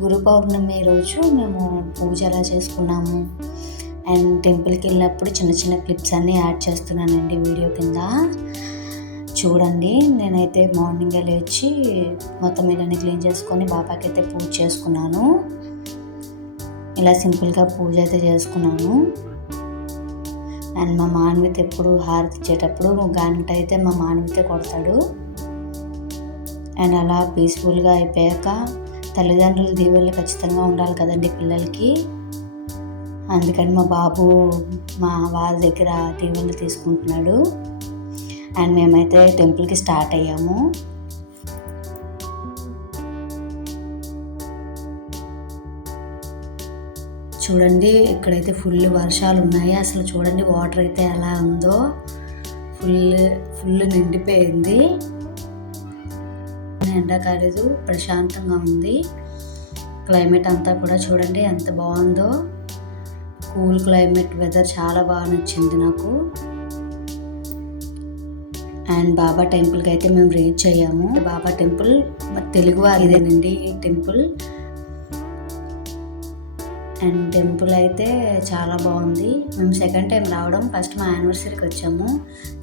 గురు పౌర్ణమి రోజు మేము పూజ ఎలా చేసుకున్నాము అండ్ టెంపుల్కి వెళ్ళినప్పుడు చిన్న చిన్న క్లిప్స్ అన్నీ యాడ్ చేస్తున్నానండి వీడియో కింద. చూడండి, నేనైతే మార్నింగే లేచి మొత్తం ఇలానే క్లీన్ చేసుకొని బాబాకి అయితే పూజ చేసుకున్నాను. ఇలా సింపుల్గా పూజ అయితే చేసుకున్నాను. అండ్ మా మానవిత ఎప్పుడు హారతి ఇచ్చేటప్పుడు గంట అయితే మా మానవితే కొడతాడు. అండ్ అలా పీస్ఫుల్గా అయిపోయాక తల్లిదండ్రుల దీవెనలు ఖచ్చితంగా ఉండాలి కదండి పిల్లలకి. అందుకని మా బాబు మా వారి దగ్గర దీవెనలు తీసుకుంటున్నాడు. అండ్ మేమైతే టెంపుల్కి స్టార్ట్ అయ్యాము. చూడండి, ఇక్కడైతే ఫుల్ వర్షాలు ఉన్నాయి. అసలు చూడండి వాటర్ అయితే ఎలా ఉందో, ఫుల్ నిండిపోయింది. ఎండ కాలేదు, ప్రశాంతంగా ఉంది. క్లైమేట్ అంతా కూడా చూడండి ఎంత బాగుందో. కూల్ క్లైమేట్, వెదర్ చాలా బాగా నచ్చింది నాకు. అండ్ బాబా టెంపుల్కి అయితే మేము రీచ్ అయ్యాము. బాబా టెంపుల్ తెలుగు ఇదేనండి ఈ టెంపుల్. అండ్ టెంపుల్ అయితే చాలా బాగుంది. మేము సెకండ్ టైం రావడం, ఫస్ట్ మా యానివర్సరీకి వచ్చాము,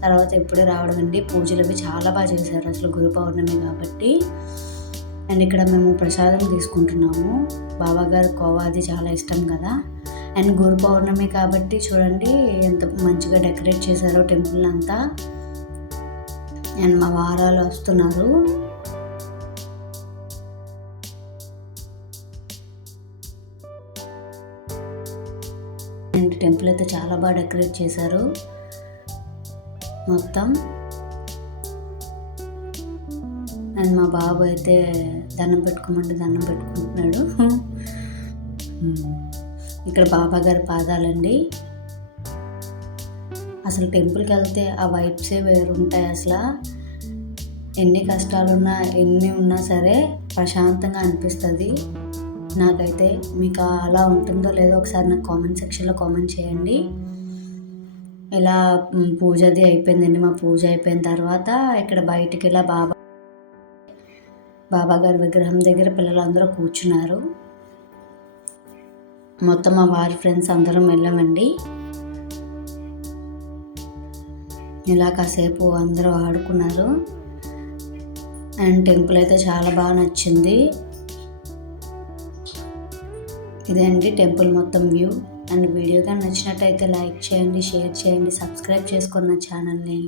తర్వాత ఎప్పుడు రావడం అండి. పూజలు అవి చాలా బాగా చేశారు అసలు గురు పౌర్ణమి కాబట్టి. అండ్ ఇక్కడ మేము ప్రసాదం తీసుకుంటున్నాము. బాబా గారు కోవా అది చాలా ఇష్టం కదా. అండ్ గురు పౌర్ణమి కాబట్టి చూడండి ఎంత మంచిగా డెకరేట్ చేశారో టెంపుల్ అంతా. అండ్ మా వారాలు వస్తున్నారు. అండ్ టెంపుల్ అయితే చాలా బాగా డెకరేట్ చేశారు మొత్తం. అండ్ మా బాబు అయితే దండం పెట్టుకుంటున్నాడు. ఇక్కడ బాబా గారి పాదాలండి. అసలు టెంపుల్కి వెళ్తే ఆ వైబ్సే వేరుంటాయి. అసలు ఎన్ని కష్టాలున్నా ఎన్ని ఉన్నా సరే ప్రశాంతంగా అనిపిస్తుంది నాకైతే. మీకు అలా ఉంటుందో లేదో ఒకసారి నాకు కామెంట్ సెక్షన్లో కామెంట్ చేయండి. ఇలా పూజ అది అయిపోయిందండి. మా పూజ అయిపోయిన తర్వాత ఇక్కడ బయటికి ఇలా బాబా గారి విగ్రహం దగ్గర పిల్లలందరూ కూర్చున్నారు. మొత్తం మా వారి ఫ్రెండ్స్ అందరం వెళ్ళామండి. ఇలా కాసేపు అందరూ ఆడుకున్నారు. అండ్ టెంపుల్ అయితే చాలా బాగా నచ్చింది. ఇదే అండి టెంపుల్ మొత్తం వ్యూ. అండ్ వీడియో కానీ నచ్చినట్టయితే లైక్ చేయండి, షేర్ చేయండి, సబ్స్క్రైబ్ చేసుకున్న ఛానల్ని.